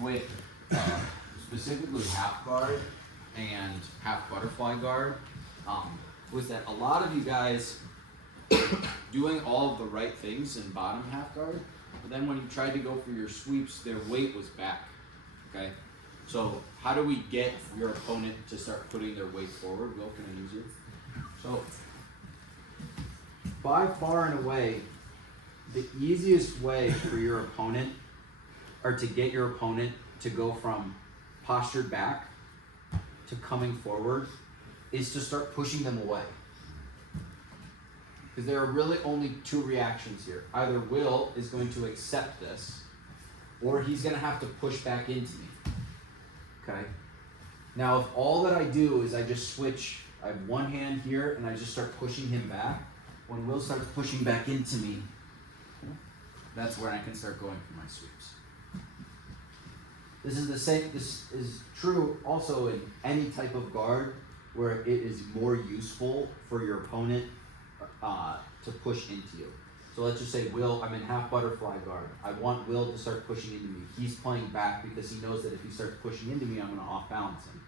with specifically half guard and half butterfly guard, was that a lot of you guys doing all of the right things in bottom half guard, but then when you tried to go for your sweeps, their weight was back, okay? So how do we get your opponent to start putting their weight forward? Will, can I use you? So by far and away, the easiest way for your opponent, or to get your opponent to go from postured back to coming forward, is to start pushing them away. Because there are really only two reactions here. Either Will is going to accept this, or he's going to have to push back into me. Okay? Now, if all that I do is I just switch, I have one hand here and I just start pushing him back, when Will starts pushing back into me, that's where I can start going for my sweeps. This is the same, this is true also in any type of guard where it is more useful for your opponent to push into you. So let's just say Will, I'm in half butterfly guard. I want Will to start pushing into me. He's playing back because he knows that if he starts pushing into me, I'm going to off balance him.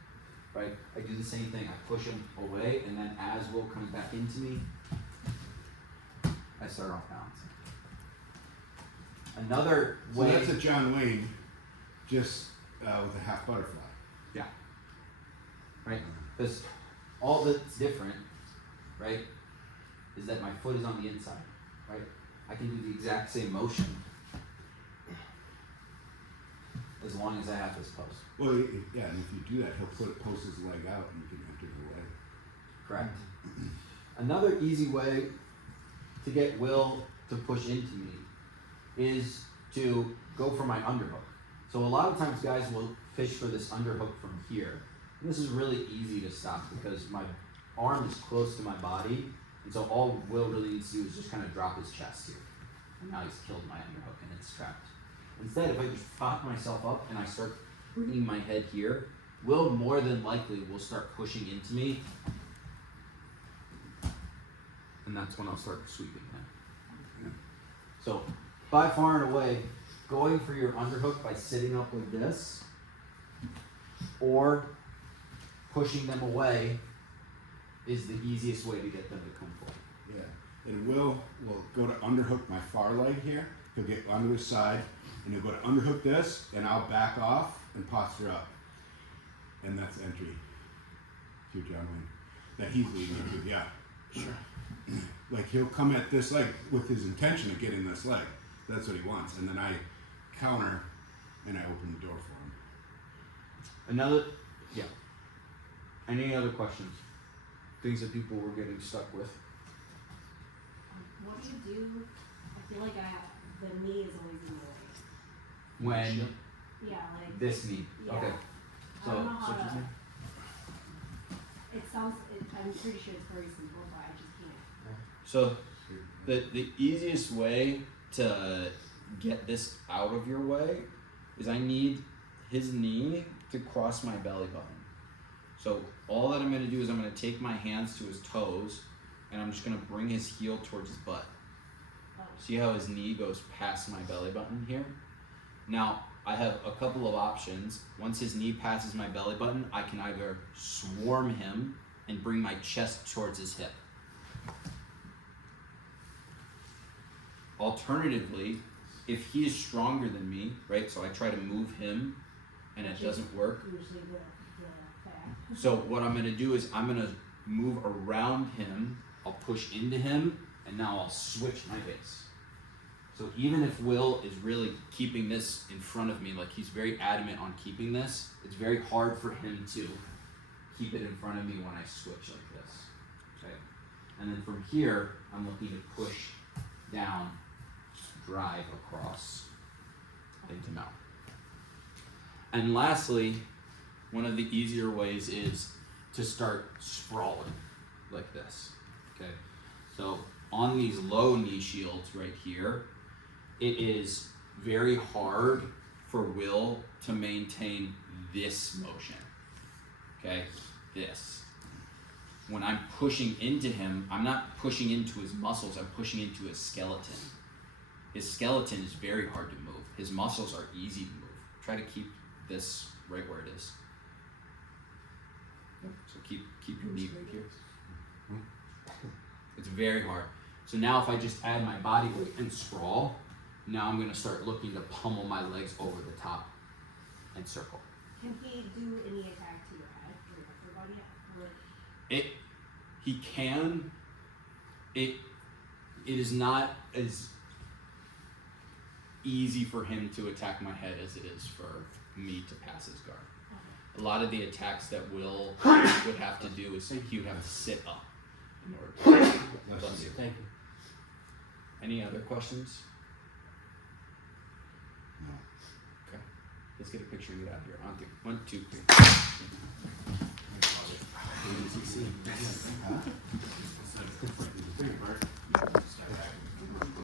Right? I do the same thing. I push him away, and then as Will comes back into me, I start off balancing. Another way. So that's a John Wayne, just with a half butterfly. Yeah. Right? Because all that's different, right, is that my foot is on the inside, right? I can do the exact same motion as long as I have this post. Well, yeah, and if you do that, he'll post his leg out and you can enter the leg. Correct. Another easy way to get Will to push into me is to go for my underhook. So a lot of times guys will fish for this underhook from here. And this is really easy to stop because my arm is close to my body, and so all Will really needs to do is just kind of drop his chest here. And now he's killed my underhook and it's trapped. Instead, if I just pop myself up and I start bringing my head here, Will more than likely will start pushing into me, and that's when I'll start sweeping him. So by far and away, going for your underhook by sitting up like this or pushing them away is the easiest way to get them to come forward. Yeah, and Will go to underhook my far leg here. He'll get onto his side, and he'll go to underhook this, and I'll back off and posture up. And that's entry to John Wayne. That he's leading into, yeah. Sure. Like he'll come at this leg with his intention of getting this leg. That's what he wants. And then I counter, and I open the door for him. Yeah. Any other questions? Things that people were getting stuck with? What do you do? I feel like the knee is always in the way. When Yeah, like this knee. Yeah. Okay. I don't know So how just to. I'm pretty sure it's very simple, but I just can't. So the easiest way to get this out of your way is I need his knee to cross my belly button. So all that I'm going to do is I'm going to take my hands to his toes and I'm just going to bring his heel towards his butt. Oh. See how his knee goes past my belly button here? Now I have a couple of options. Once his knee passes my belly button, I can either swarm him and bring my chest towards his hip. Alternatively, if he is stronger than me, right, so I try to move him and it doesn't work. Usually the fact. So what I'm gonna do is I'm gonna move around him, I'll push into him, and now I'll switch my base. So even if Will is really keeping this in front of me, like he's very adamant on keeping this, it's very hard for him to keep it in front of me when I switch like this, okay? And then from here, I'm looking to push down, drive across into mouth. And lastly, one of the easier ways is to start sprawling like this, okay? So on these low knee shields right here, it is very hard for Will to maintain this motion, okay? This. When I'm pushing into him, I'm not pushing into his muscles, I'm pushing into his skeleton. His skeleton is very hard to move. His muscles are easy to move. Try to keep this right where it is. Yep. So keep your knee right here. It's very hard. So now if I just add my body weight and sprawl, now I'm gonna start looking to pummel my legs over the top and circle. Can he do any attack to your head or your upper body? Or He can. It is not as easy for him to attack my head as it is for me to pass his guard. A lot of the attacks that Will would have to do is he would have to sit up in order to bless you. Thank you. Any other questions? No. Okay. Let's get a picture and get out of here. On three. 1, 2, 3. Huh?